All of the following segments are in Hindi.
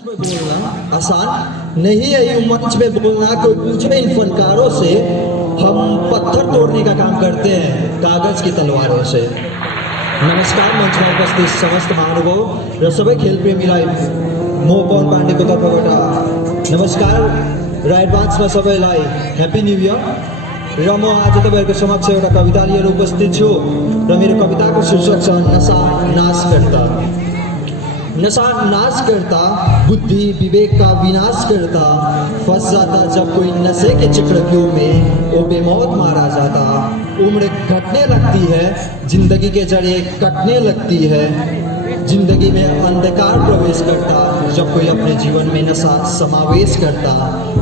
में बोलना आसान नहीं है। ये मंच में बोलना कोई पूछे इन फनकारों से, हम पत्थर तोड़ने का काम करते हैं कागज की तलवारों से। नमस्कार मंच में उपस्थित समस्त महानुभाव र सबै खेलप्रेमीलाई म पवन पाण्डेको तर्फबाट नमस्कार र एडभान्समा सबैलाई ह्याप्पी न्यू इयर। र म आज तपाईँहरूको समक्ष एउटा कविता लिएर उपस्थित छु र मेरो कविताको शीर्षक छ नशा नाश करता। नशा नाश करता, बुद्धि विवेक का विनाश करता, फंस जाता जब कोई नशे के चक्रव्यूह में वो बेमौत मारा जाता। उम्र घटने लगती है, जिंदगी के जड़े कटने लगती है, जिंदगी में अंधकार प्रवेश करता जब कोई अपने जीवन में नशा समावेश करता।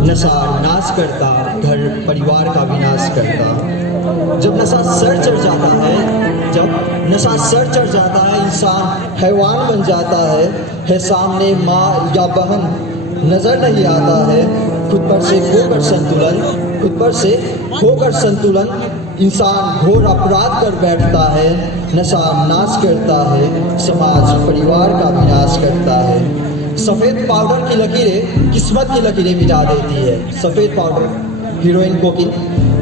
नशा नाश करता, घर परिवार का विनाश करता। जब नशा सर चढ़ जाता है, जब नशा सर चढ़ जाता है, इंसान हैवान बन जाता है सामने माँ या बहन नजर नहीं आता है। खुद पर से खोकर संतुलन, खुद पर से खोकर संतुलन इंसान घोर अपराध कर बैठता है। नशा नाश करता है, समाज परिवार का विनाश करता है। सफ़ेद पाउडर की लकीरें किस्मत की लकीरें मिटा देती है। सफ़ेद पाउडर हीरोइन कोकिन,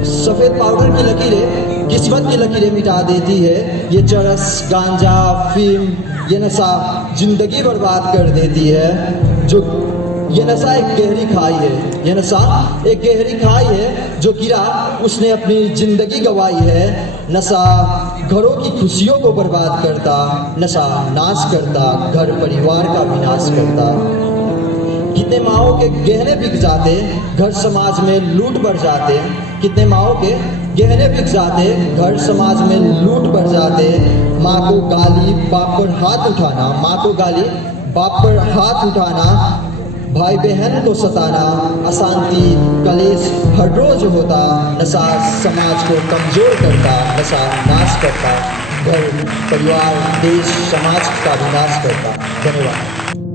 सफ़ेद पाउडर की लकीरें किस्मत की लकीरें मिटा देती है। ये चरस गांजा फिल्म ये नशा जिंदगी बर्बाद कर देती है। जो ये नशा एक गहरी खाई है, ये नशा एक गहरी खाई है, जो गिरा उसने अपनी जिंदगी गंवाई है। नशा घरों की खुशियों को बर्बाद करता, नशा नाश करता, घर परिवार का विनाश करता। कितने माओं के गहने बिक जाते, घर समाज में लूट बढ़ जाते। कितने माओं के गहने बिक जाते, घर समाज में लूट बढ़ जाते। माँ को गाली बाप पर हाथ उठाना, माँ को गाली बाप पर हाथ उठाना, भाई बहन को सताना, अशांति कलेश हर रोज होता। नशा समाज को कमजोर करता, नशा नाश करता, घर परिवार देश समाज का विनाश करता। धन्यवाद।